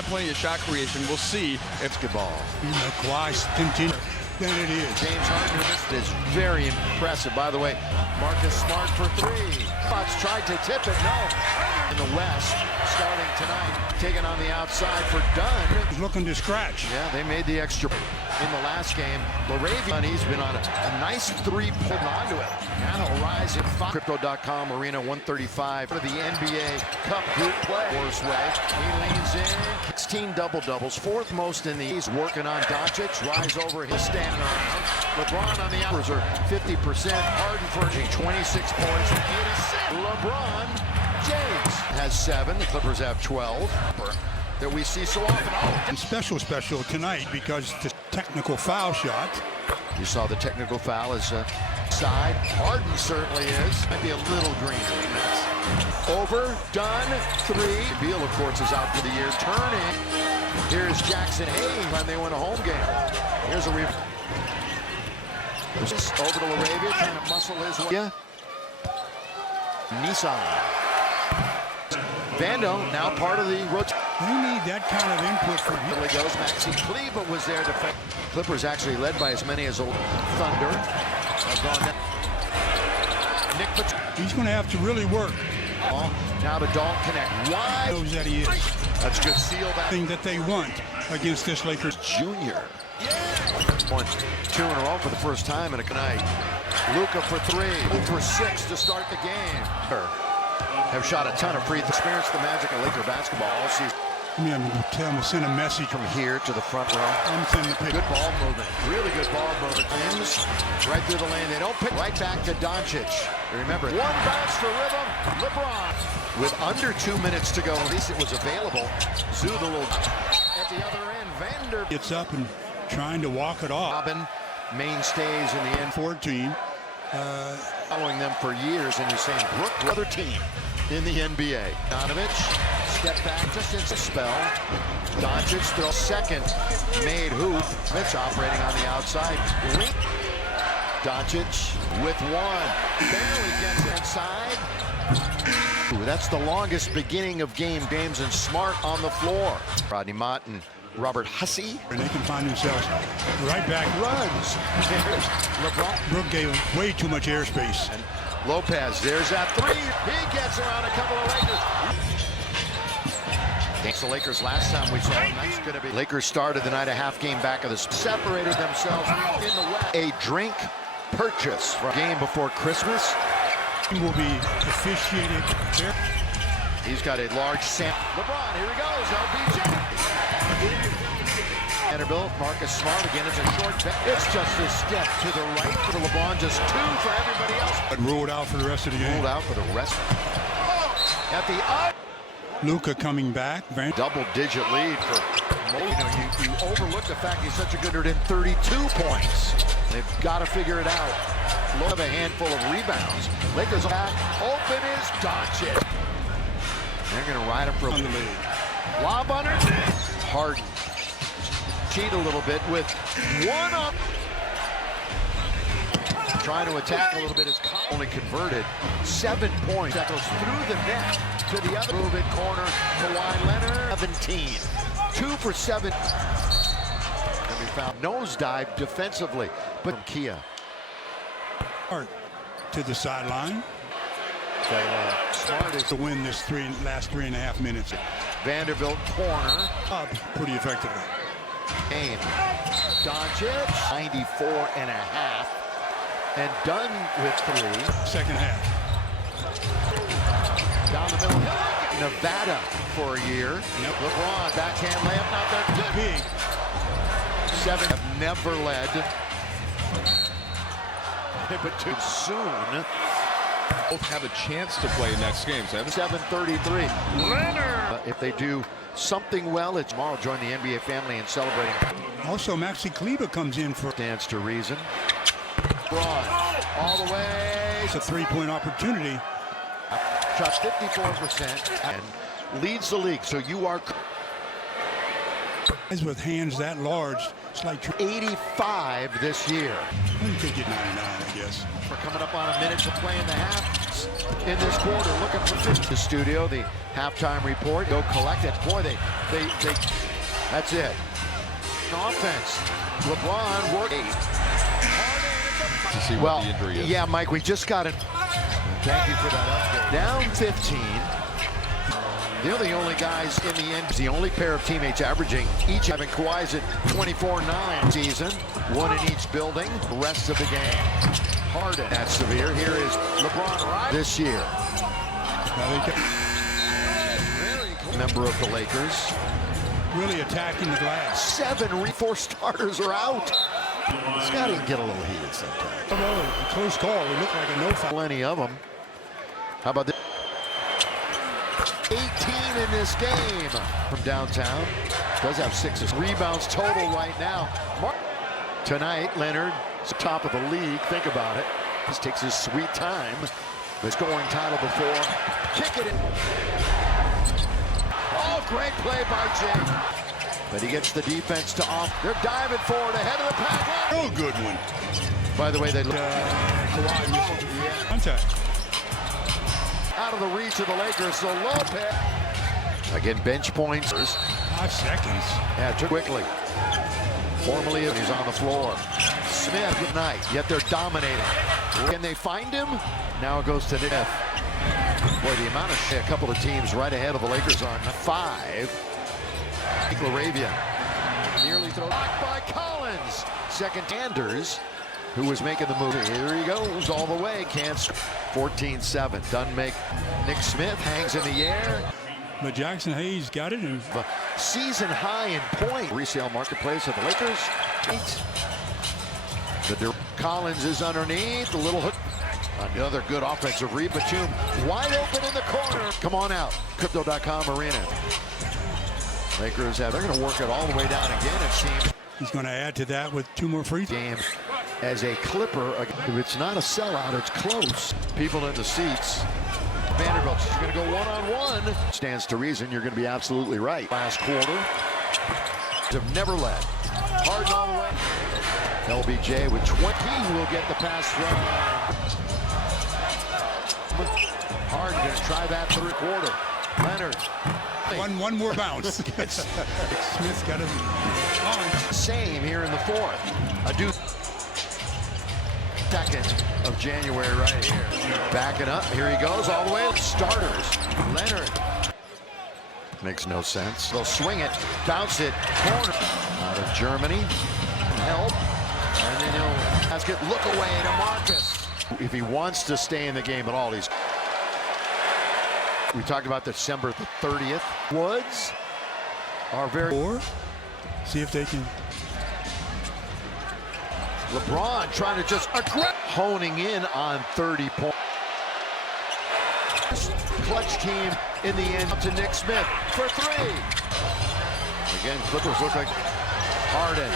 have plenty of shot creation. We'll see if basketball. Kawhi continue. Then it is. James Harden is very impressive. By the way, Marcus Smart for three. Fox tried to tip it. No. In the West, starting tonight, taking on the outside for Dunn. He's looking to scratch. Yeah, they made the extra in the last game. Laravian, he's been on a nice three, pulling onto it. Now he'll rise at 5. Crypto.com Arena 135 for the NBA Cup group play. Worst way. He leans in. 16 double-doubles, fourth most in the East. Working on Doncic. Rise over. He's standing around. LeBron on the hours are 50%. Harden for 26 points. 86. LeBron James has 7. The Clippers have 12. That we see so often. Oh, and special tonight because the technical foul shot. You saw the technical foul is side. Harden certainly is. Might be a little green. Over, done, 3. Beal, of course, is out for the year. Turning. Here's Jackson Hayes when they win a home game. Here's a over to Laravia, trying to muscle his way. Yeah. Seasson. Vando, now part of the rotation. They need that kind of input from him. He goes. Maxi Kleber was there to fight. Clippers actually led by as many as a Thunder. He's going to have to really work. Now to Dalton Connect. Why? Knows that he is. That's good seal. That thing that they want against this Lakers junior. Won 2 in a row for the first time in a night. Luka for 3. 0 for 6 to start the game. Have shot a ton of free throws. Experienced the magic of Laker basketball all season. I'm going to tell him to send a message from here to the front row. I'm sending the pick. Good ball movement. Really good ball movement. Right through the lane. They don't pick. Right back to Doncic. Remember, one bounce for rhythm. LeBron. With under 2 minutes to go, at least it was available. Zoo the little at the other end. Vander gets up and trying to walk it off. Robin mainstays in the end. 14. Following them for years, and you're saying Brook, other team in the NBA. Donovic, step back, just in spell. Doncic throws second, made hoop. Mitch operating on the outside. Link. Doncic with 1. Barely gets inside. Ooh, that's the longest beginning of game. James and Smart on the floor. Rodney Mott and Robert Hussey. And they can find themselves right back. Runs. LeBron. Brook gave way too much airspace. And Lopez, there's that 3. He gets around a couple of Lakers. Against the Lakers last time we saw them, that's going to be. Lakers started the night a half game back of the separated themselves in the West. A drink purchase for a game before Christmas. He will be officiated there. He's got a large sample. LeBron, here he goes. LBJ. Vanderbilt, Marcus Smart again. It's a short bet. It's just a step to the right for LeBron, just 2 for everybody else. But ruled out for the rest of the game. Ruled out for the rest. At the up. Luka coming back. Double-digit lead for Mo. You overlook the fact he's such a good 32 points. They've got to figure it out. Love a handful of rebounds. Lakers back. Open is Doncic. They're going to ride him for a lead. Lob under. Harden. Cheat a little bit with 1 up. Trying to attack a little bit. Is only converted 7 points. That goes through the net to the other. Move it corner. Kawhi Leonard. 17. 2 for 7. And we found nosedive defensively. But from Kia. To the sideline. Smart is to win this last 3.5 minutes. Vanderbilt corner. Pretty effectively. Game. Doncic 94.5. And done with 3. Second half. Down the middle. Nevada for a year. Yep. LeBron backhand layup not there. Big. 7 have never led. But too soon. both have a chance to play next game. 7:33. Leonard. If they do something well, it's tomorrow. Join the NBA family in celebrating. Also, Maxi Kleber comes in for Stands to reason. Broad all the way. It's a three-point opportunity. Shot 54% and leads the league. So you are with hands that large. It's like 85 this year. You could get 99, I guess. We're coming up on a minute to play in the half. points in this quarter, looking for 50. The studio, the halftime report. Go collect it. Boy, they that's it. Offense. LeBron worked 8. To see what the injury is. Yeah, Mike, we just got it. Thank you for that update. Down 15. They're the only guys in the end. The only pair of teammates averaging each having Kawhi's at 24-9 season. One in each building. The rest of the game. Harden. That's severe. Here is LeBron right this year. Member of the Lakers. Really attacking the glass. 4 starters are out. Scotty can get a little heated sometimes. A close call. It looked like a no foul. Plenty of them. How about this? 18 in this game from downtown. Does have 6 rebounds total right now. Tonight, Leonard, top of the league. Think about it. Just takes his sweet time. The scoring title before. Kick it in. Oh, great play by Jay. But he gets the defense to off. They're diving forward ahead of the pack. Oh, good one. By the way, they Kawhi. Contact. Out of the reach of the Lakers, so Lopez. Again, bench points. 5 seconds. Yeah, too quickly. Formally, he's on the floor. Smith, good night, yet they're dominating. Can they find him? Now it goes to Nick. Boy, the amount of a couple of teams right ahead of the Lakers on 5. Laravia nearly thrown back by Collins. Second Anders, who was making the move. Here he goes all the way. Can't. 14-7. Doesn't make. Nick Smith hangs in the air. But Jackson Hayes got it. And season high in point. Resale marketplace of the Lakers. 8. Collins is underneath. The little hook. Another good offensive read. Batum wide open in the corner. Come on out. Crypto.com arena. Lakers they're going to work it all the way down again, it seems. He's going to add to that with 2 more free throws. Game as a Clipper. If it's not a sellout, it's close. People in the seats. Vanderbilt's going to go one-on-one. Stands to reason. You're going to be absolutely right. Last quarter. Have never led. Harden all the way. LBJ with 20. He will get the pass from Harden. Going to try that third quarter. Leonard. One more bounce. Smith got him on. Same here in the 4th. A due 2nd of January right here. Backing up. Here he goes all the way. Starters. Leonard. Makes no sense. They'll swing it. Bounce it. Corner. Out of Germany. Help. And then he'll basket. Look away to Marcus. If he wants to stay in the game at all, he's... We talked about December the 30th. Woods are very... See if they can... LeBron trying to just honing in on 30 points. Clutch team in the end to Nick Smith for 3. Again, Clippers look like Harden.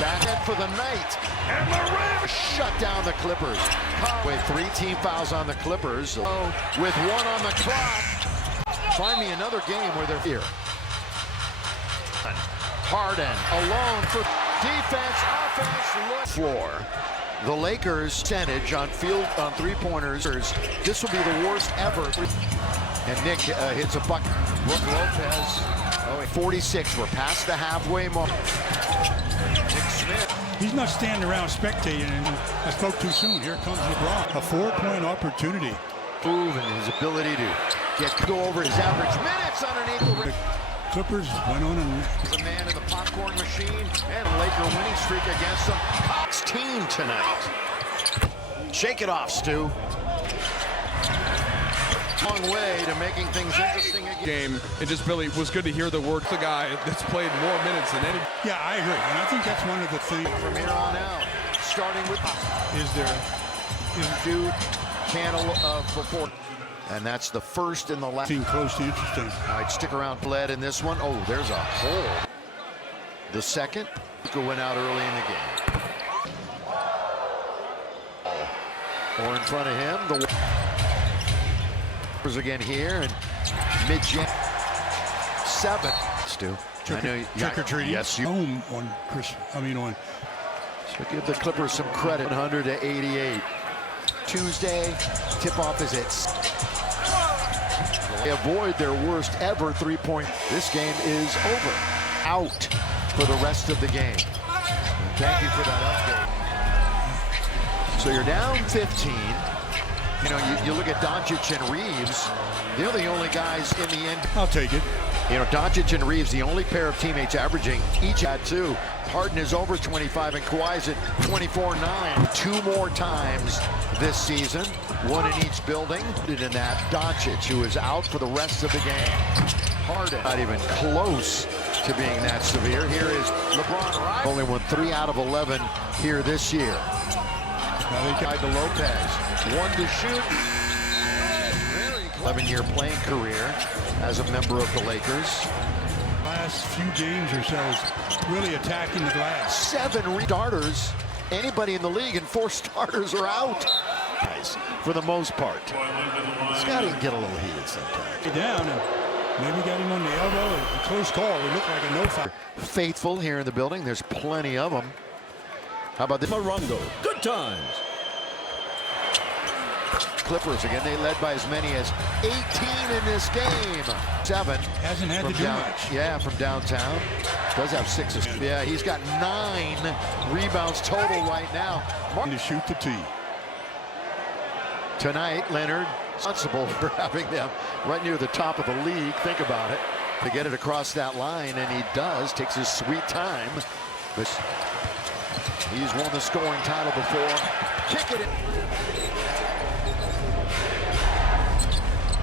Back end for the night. And the rim shut down the Clippers. With 3 team fouls on the Clippers. With 1 on the clock. Find me another game where they're here. Harden alone for defense, offense, floor. The Lakers percentage on field on 3-pointers. This will be the worst ever. And Nick hits a bucket. Brook Lopez. 46. We're past the halfway mark. Nick Smith. He's not standing around spectating, and I spoke too soon. Here comes LeBron. A 4-point opportunity. Move and his ability to go over his average minutes underneath the rim. Clippers went on and... The man in the popcorn machine and Laker winning streak against them. Cox team tonight. Shake it off, Stu. Long way to making things interesting again. Game, it just really was good to hear the word. The guy that's played more minutes than any. Yeah, I agree. And I think that's one of the things. From here on out, starting with Is there... Dude, Candle before. And that's the first in the last. Seemed close to interesting. All right, stick around, Bled, in this one. Oh, there's a hole. The second. Luka went out early in the game. Or in front of him. The again here and mid-jan 7. Stu, I know you trick or treating. Yes, you. Home on Chris. I mean on. So give the Clippers some credit. 100 to 88. Tuesday, tip-off is at 6. They avoid their worst ever three-point. This game is over. Out for the rest of the game. Thank you for that update. So you're down 15. You know, you look at Doncic and Reeves. They're the only guys in the end. I'll take it. You know, Doncic and Reeves, the only pair of teammates averaging each at 2. Harden is over 25 and Kawhi's at 24-9. 2 more times this season, one in each building. In that, Doncic, who is out for the rest of the game. Harden, not even close to being that severe. Here is LeBron, right? Only won 3 out of 11 here this year. Now they tied to Lopez. 1 to shoot. 11-year playing career as a member of the Lakers. Last few games or so is really attacking the glass. 7 starters. Anybody in the league, and 4 starters are out. For the most part. Scotty can get a little heated sometimes. Down and maybe got him on the elbow. A close call. It looked like a no foul. Faithful here in the building. There's plenty of them. How about the Morongo? Good times. Clippers again, they led by as many as 18 in this game. 7. Hasn't had to do much. Yeah, from downtown. Does have 6 assists. Yeah, he's got 9 rebounds total right now. To shoot the tee. Tonight, Leonard responsible for having them right near the top of the league. Think about it. To get it across that line, and he does. Takes his sweet time. But he's won the scoring title before. Kick it in.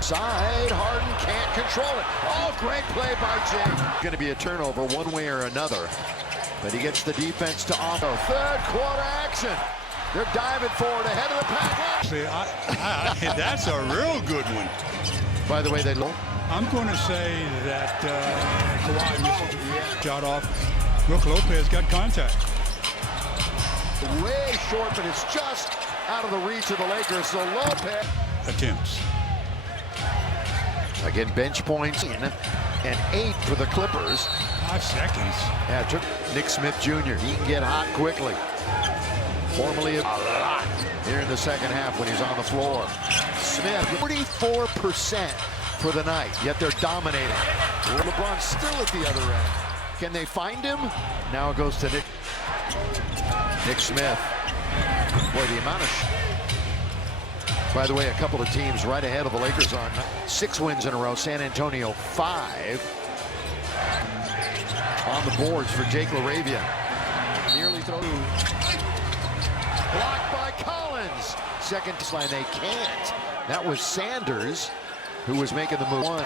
Side, Harden can't control it. Oh, great play by Jay. Going to be a turnover one way or another. But he gets the defense to off. Third quarter action. They're diving forward ahead of the pack. See, that's a real good one. By the way, I'm going to say that Kawhi missed a shot off. Brook Lopez got contact. Way short, but it's just out of the reach of the Lakers. So Lopez attempts. Again, bench points and 8 for the Clippers. 5 seconds. Yeah, it took Nick Smith Jr. He can get hot quickly. Formerly a lot here in the second half when he's on the floor. Smith, 44% for the night, yet they're dominating. LeBron's still at the other end. Can they find him? Now it goes to Nick Smith. Boy, the amount of... By the way, a couple of teams right ahead of the Lakers on 6 wins in a row. San Antonio 5. On the boards for Jake LaRavia. Nearly through. Blocked by Collins. Second line, they can't. That was Sanders, who was making the move. 1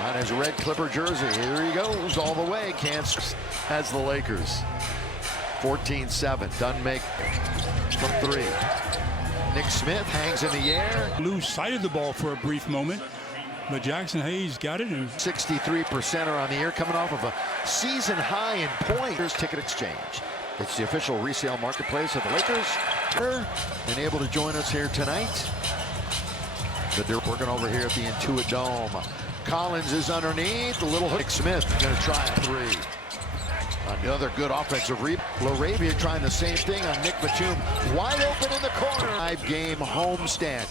on his red Clipper jersey. Here he goes all the way. Kansas has the Lakers. 14-7. Doesn't make from 3. Nick Smith hangs in the air. Lose sight of the ball for a brief moment, but Jackson Hayes got it. And 63% are on the air, coming off of a season high in points. Here's Ticket Exchange. It's the official resale marketplace of the Lakers. And able to join us here tonight. They're working over here at the Intuit Dome. Collins is underneath. The little hook. Smith going to try a 3. Another good offensive rebound. LaRavia trying the same thing on Nick Batum. Wide open in the corner. 5-game homestand.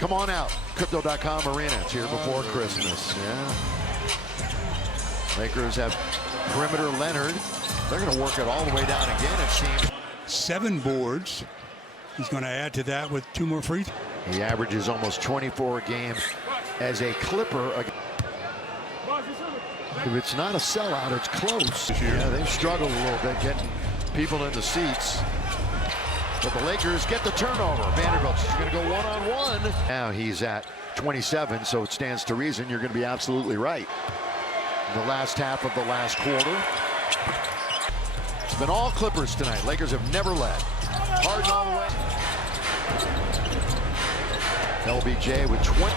Come on out. Crypto.com Arena. It's here before Christmas. Yeah. Lakers have perimeter Leonard. They're going to work it all the way down again, it seems. 7 boards. He's going to add to that with 2 more free throws. He averages almost 24 a game as a Clipper. If it's not a sellout, it's close. Yeah, they've struggled a little bit getting people in the seats. But the Lakers get the turnover. Vanderbilt's going to go one-on-one. Now he's at 27, so it stands to reason you're going to be absolutely right. In the last half of the last quarter. It's been all Clippers tonight. Lakers have never led. Harden all the way. LBJ with 20.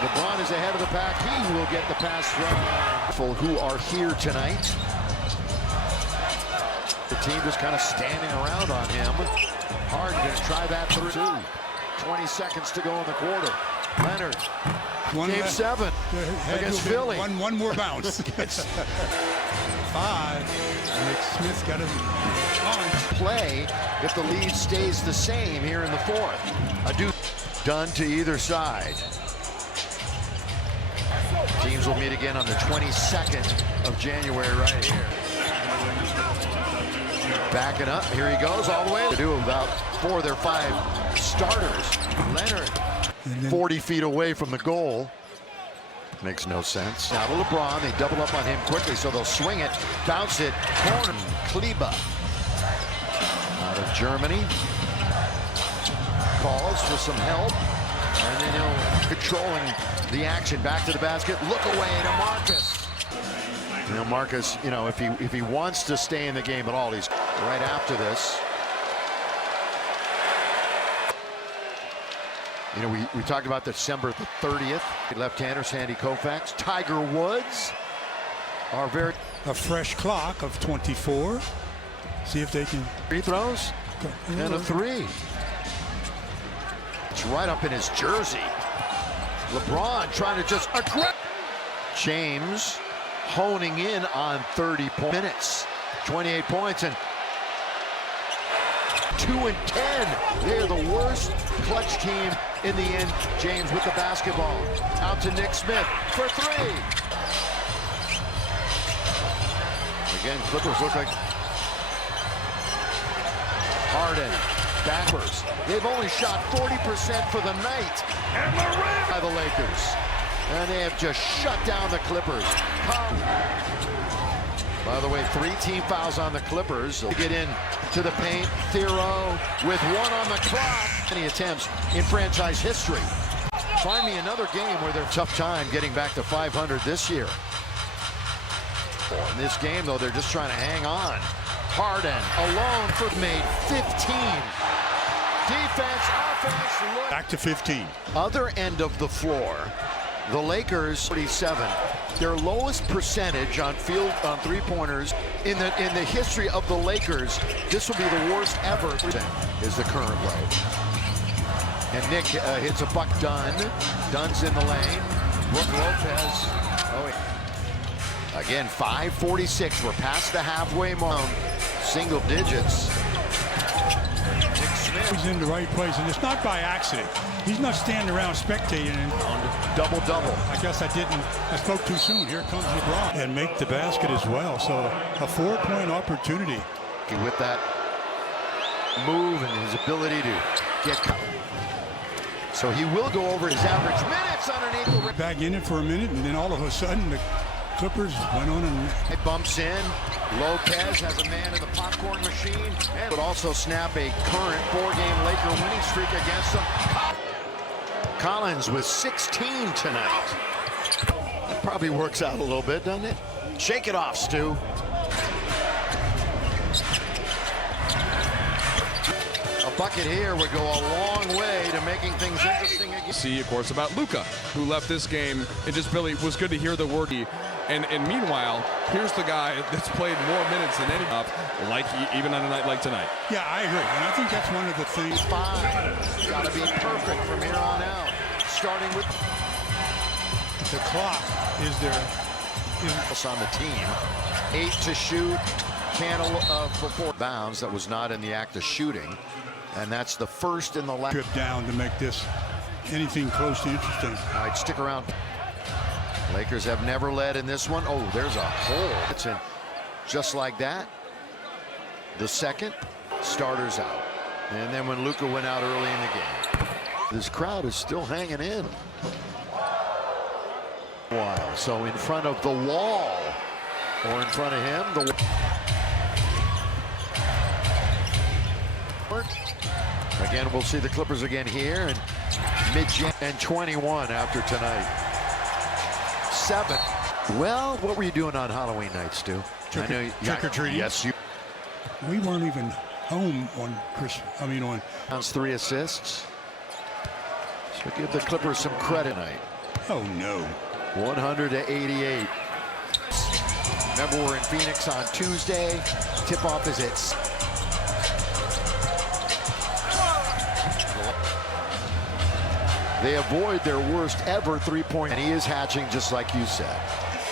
LeBron is ahead of the pack. He will get the pass from who are here tonight. The team just kind of standing around on him. Harden going to try that through. 20 seconds to go in the quarter. Leonard. Game 7 against Philly. One more bounce. 5. Nick Smith got him on. Play if the lead stays the same here in the fourth. Ado done to either side. Teams will meet again on the 22nd of January right here. Backing up, here he goes all the way. To do about 4 of their 5 starters. Leonard, 40 feet away from the goal. Makes no sense. Now to LeBron, they double up on him quickly, so they'll swing it, bounce it, corner. Kleba out of Germany. Calls for some help, and then he'll controlling the action back to the basket. Look away to Marcus. You know, Marcus, you know, if he wants to stay in the game at all, he's right after this. You know, we talked about December the 30th. Left-hander Sandy Koufax. Tiger Woods are very... A fresh clock of 24. See if they can... Free throws and a 3. It's right up in his jersey. LeBron trying to just... James honing in on 30 minutes. 28 points and 2 and 10. They're the worst clutch team in the end. James with the basketball. Out to Nick Smith for 3. Again, Clippers look like Harden. Backwards. They've only shot 40% for the night. And by the Lakers. And they have just shut down the Clippers. By the way, 3 team fouls on the Clippers. They'll get in to the paint. Thero with 1 on the clock. Many attempts in franchise history. Find me another game where they're tough time getting back to 500 this year. In this game, though, they're just trying to hang on. Harden alone for made 15. Defense, offense, look. Back to 15. Other end of the floor. The Lakers 47, their lowest percentage on three-pointers in the history of the Lakers. This will be the worst ever. Is the current low. And Nick hits a buck. Dunn's in the lane. Brook Lopez. Again, 5:46. We're past the halfway mark. Single digits. Nick Smith. He's in the right place, and it's not by accident. He's not standing around spectating. Double-double. I guess I spoke too soon. Here comes LeBron. And make the basket as well. So a 4-point opportunity. With that move and his ability to get cut. So he will go over his average minutes underneath the... Back in it for a minute, and then all of a sudden the Clippers went on and... It bumps in. Lopez has a man in the popcorn machine. And would also snap a current 4-game Laker winning streak against them. Collins with 16 tonight. That probably works out a little bit, doesn't it? Shake it off, Stu. A bucket here would go a long way to making things interesting again. See, of course, about Luka, who left this game. It just really was good to hear the word. And meanwhile, here's the guy that's played more minutes than any like even on a night like tonight. Yeah, I agree. And I think that's one of the things. 5. Got to be perfect from here on out. Starting with the clock is there. On the team. 8 to shoot. Before bounds. That was not in the act of shooting. And that's the first in the last. Trip down to make this anything close to interesting. All right, stick around. Lakers have never led in this one. Oh, there's a hole. It's in just like that. The second, starters out. And then when Luka went out early in the game. This crowd is still hanging in. While. So in front of the wall, or in front of him, again, we'll see the Clippers again here and mid-Jan and 21 after tonight. 7. Well, what were you doing on Halloween night, Stu? Trick or treating. Yes, you. We weren't even home on on 3 assists. So give the Clippers some credit tonight. Oh no. 100-88. Remember, we're in Phoenix on Tuesday. Tip-off is at. They avoid their worst ever 3-point. And he is hatching just like you said.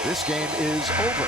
This game is over.